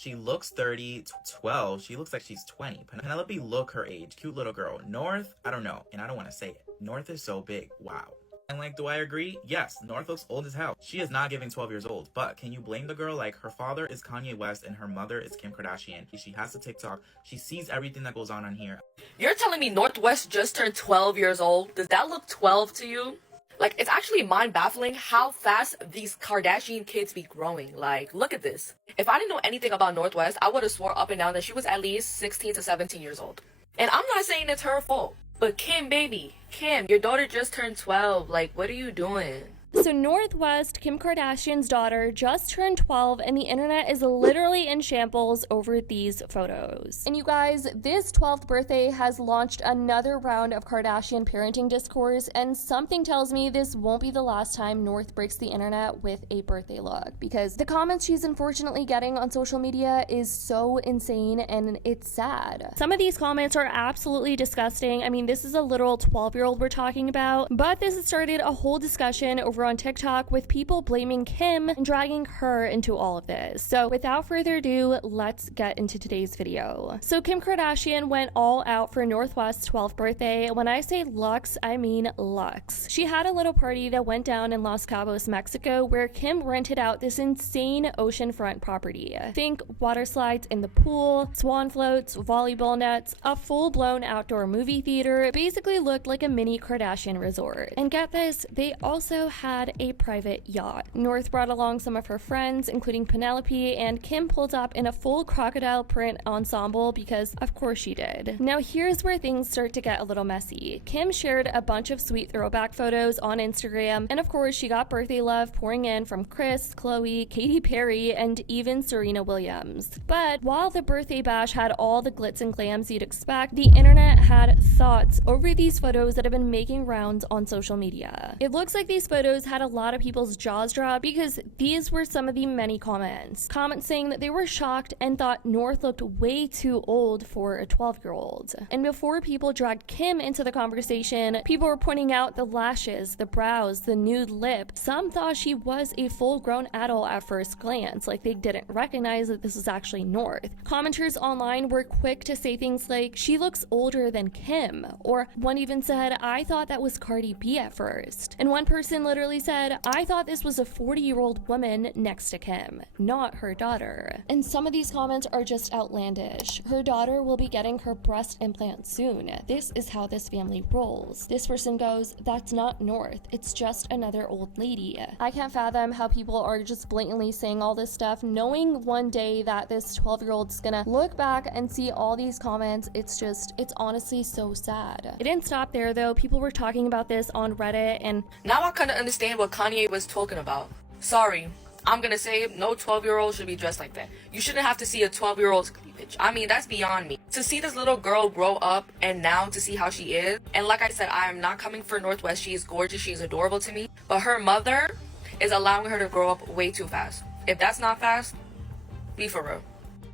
She looks 30, 12. She looks like she's 20. Penelope look her age. Cute little girl. North, I don't know. And I don't want to say it. North is so big. Wow. And like, do I agree? Yes, North looks old as hell. She is not giving 12 years old, but can you blame the girl? Like, her father is Kanye West and her mother is Kim Kardashian. She has a TikTok. She sees everything that goes on here. You're telling me Northwest just turned 12 years old? Does that look 12 to you? Like, it's actually mind-baffling how fast these Kardashian kids be growing. Like, look at this. If I didn't know anything about Northwest, I would have swore up and down that she was at least 16 to 17 years old. And I'm not saying it's her fault. But Kim, baby, Kim, your daughter just turned 12. Like, what are you doing? So Northwest, Kim Kardashian's daughter, just turned 12 and the internet is literally in shambles over these photos. And you guys, this 12th birthday has launched another round of Kardashian parenting discourse, and something tells me this won't be the last time North breaks the internet with a birthday look, because the comments she's unfortunately getting on social media is so insane and it's sad. Some of these comments are absolutely disgusting. I mean, this is a literal 12-year-old we're talking about, but this has started a whole discussion over on TikTok with people blaming Kim and dragging her into all of this. So without further ado, let's get into today's video. So Kim Kardashian went all out for Northwest's 12th birthday. When I say luxe, I mean luxe. She had a little party that went down in Los Cabos, Mexico, where Kim rented out this insane oceanfront property. Think water slides in the pool, swan floats, volleyball nets, a full-blown outdoor movie theater. It basically looked like a mini Kardashian resort. And get this, they also had a private yacht. North brought along some of her friends, including Penelope, and Kim pulled up in a full crocodile print ensemble because of course she did. Now here's where things start to get a little messy. Kim shared a bunch of sweet throwback photos on Instagram, and of course she got birthday love pouring in from Kris, Khloe, Katy Perry, and even Serena Williams. But while the birthday bash had all the glitz and glams you'd expect, the internet had thoughts over these photos that have been making rounds on social media. It looks like these photos had a lot of people's jaws drop because these were some of the many comments. Comments saying that they were shocked and thought North looked way too old for a 12-year-old. And before people dragged Kim into the conversation, people were pointing out the lashes, the brows, the nude lip. Some thought she was a full-grown adult at first glance, like they didn't recognize that this was actually North. Commenters online were quick to say things like, she looks older than Kim, or one even said, I thought that was Cardi B at first. And one person literally said, I thought this was a 40-year-old woman next to Kim, not her daughter. And some of these comments are just outlandish. Her daughter will be getting her breast implant soon. This is how this family rolls. This person goes, that's not North, it's just another old lady. I can't fathom how people are just blatantly saying all this stuff, knowing one day that this 12-year-old's gonna look back and see all these comments. It's honestly so sad. It didn't stop there though. People were talking about this on Reddit, and now I kind of understand what Kanye was talking about. Sorry, I'm gonna say no 12-year-old should be dressed like that. You shouldn't have to see a 12-year-old's cleavage. I mean, that's beyond me. To see this little girl grow up and now to see how she is, and like I said, I am not coming for Northwest. She is gorgeous, she is adorable to me, but her mother is allowing her to grow up way too fast. If that's not fast, be for real.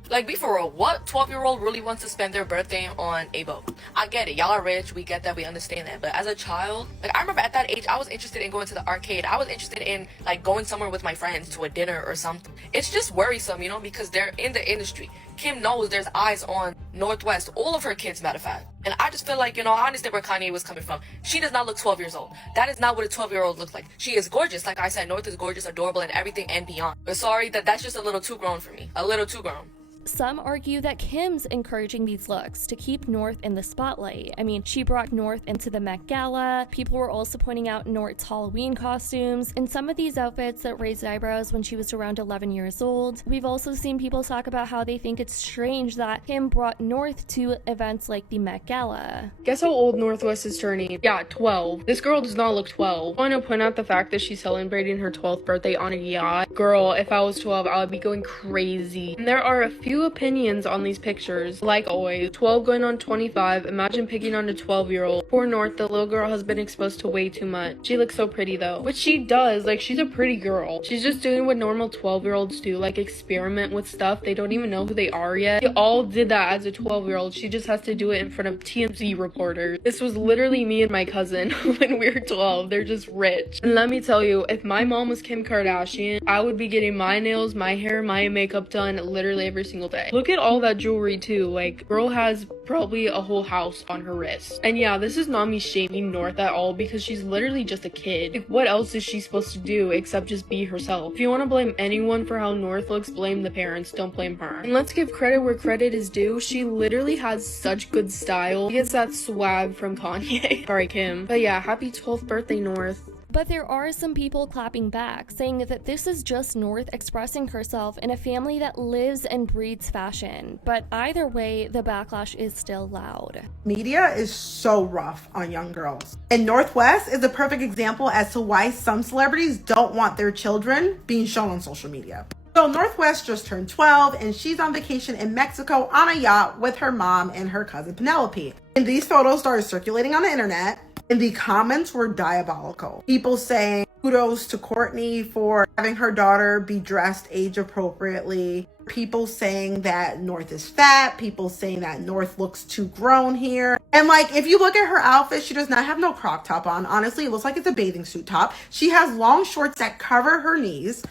Like, be for real, what 12-year-old really wants to spend their birthday on a boat? I get it, y'all are rich, we get that, we understand that, but as a child, like, I remember at that age, I was interested in going to the arcade. I was interested in, like, going somewhere with my friends to a dinner or something. It's just worrisome, you know, because they're in the industry. Kim knows there's eyes on Northwest, all of her kids, matter of fact. And I just feel like, you know, I understand where Kanye was coming from. She does not look 12 years old. That is not what a 12-year-old looks like. She is gorgeous, like I said, North is gorgeous, adorable, and everything and beyond. But sorry, that's just a little too grown for me. A little too grown. Some argue that Kim's encouraging these looks to keep North in the spotlight. I mean, she brought North into the Met Gala. People were also pointing out North's Halloween costumes and some of these outfits that raised eyebrows when she was around 11 years old. We've also seen people talk about how they think it's strange that Kim brought North to events like the Met Gala. Guess how old Northwest is turning? Yeah, 12. This girl does not look 12. I want to point out the fact that she's celebrating her 12th birthday on a yacht. Girl, if I was 12, I would be going crazy. And there are a few few opinions on these pictures. Like always, 12 going on 25. Imagine picking on a 12-year-old. Poor North, the little girl has been exposed to way too much. She looks so pretty though, which she does. Like, she's a pretty girl. She's just doing what normal 12-year-olds do, like experiment with stuff. They don't even know who they are yet. They all did that as a 12-year-old. She just has to do it in front of TMZ reporters. This was literally me and my cousin when we were 12. They're just rich. And let me tell you, if my mom was Kim Kardashian, I would be getting my nails, my hair, my makeup done literally every single day. Look at all that jewelry too. Like, girl has probably a whole house on her wrist. And yeah, this is not me shaming North at all, because she's literally just a kid. Like, what else is she supposed to do except just be herself? If you want to blame anyone for how North looks, blame the parents, don't blame her. And let's give credit where credit is due. She literally has such good style. She gets that swag from Kanye. Sorry, Kim. But yeah, happy 12th birthday, North. But there are some people clapping back, saying that this is just North expressing herself in a family that lives and breathes fashion. But either way, the backlash is still loud. Media is so rough on young girls. And Northwest is a perfect example as to why some celebrities don't want their children being shown on social media. So Northwest just turned 12 and she's on vacation in Mexico on a yacht with her mom and her cousin Penelope. And these photos started circulating on the internet. And the comments were diabolical. People saying kudos to Courtney for having her daughter be dressed age appropriately. People saying that North is fat. People saying that North looks too grown here. And like, if you look at her outfit, she does not have no crop top on. Honestly, it looks like it's a bathing suit top. She has long shorts that cover her knees.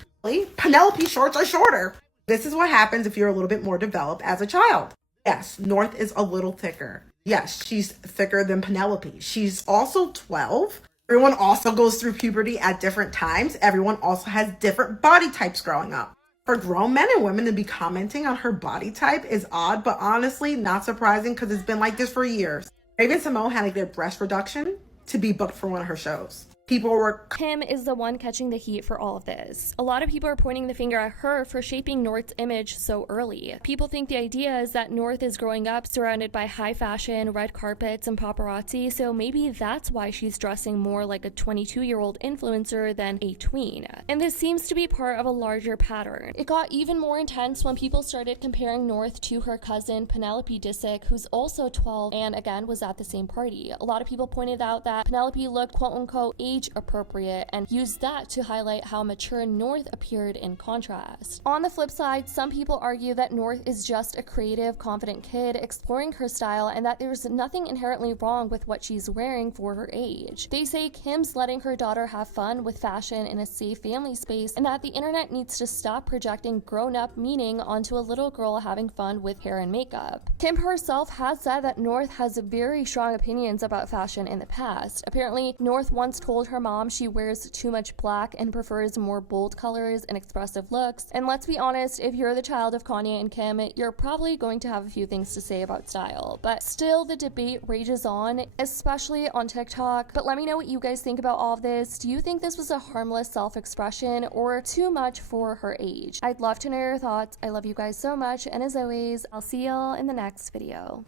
Penelope shorts are shorter. This is what happens if you're a little bit more developed as a child. Yes, North is a little thicker. Yes, she's thicker than Penelope. She's also 12. Everyone also goes through puberty at different times. Everyone also has different body types growing up. For grown men and women to be commenting on her body type is odd, but honestly, not surprising because it's been like this for years. Raven Simone had to get breast reduction to be booked for one of her shows. People were... Kim is the one catching the heat for all of this. A lot of people are pointing the finger at her for shaping North's image so early. People think the idea is that North is growing up surrounded by high fashion, red carpets, and paparazzi, so maybe that's why she's dressing more like a 22-year-old influencer than a tween. And this seems to be part of a larger pattern. It got even more intense when people started comparing North to her cousin Penelope Disick, who's also 12 and again was at the same party. A lot of people pointed out that Penelope looked quote-unquote age appropriate and used that to highlight how mature North appeared in contrast. On the flip side, some people argue that North is just a creative, confident kid exploring her style and that there's nothing inherently wrong with what she's wearing for her age. They say Kim's letting her daughter have fun with fashion in a safe family space and that the internet needs to stop projecting grown-up meaning onto a little girl having fun with hair and makeup. Kim herself has said that North has very strong opinions about fashion in the past. Apparently, North once told her mom she wears too much black and prefers more bold colors and expressive looks. And let's be honest, if you're the child of Kanye and Kim, you're probably going to have a few things to say about style. But still, the debate rages on, especially on TikTok. But let me know what you guys think about all of this. Do you think this was a harmless self-expression or too much for her age? I'd love to know your thoughts. I love you guys so much, and as always, I'll see y'all in the next video.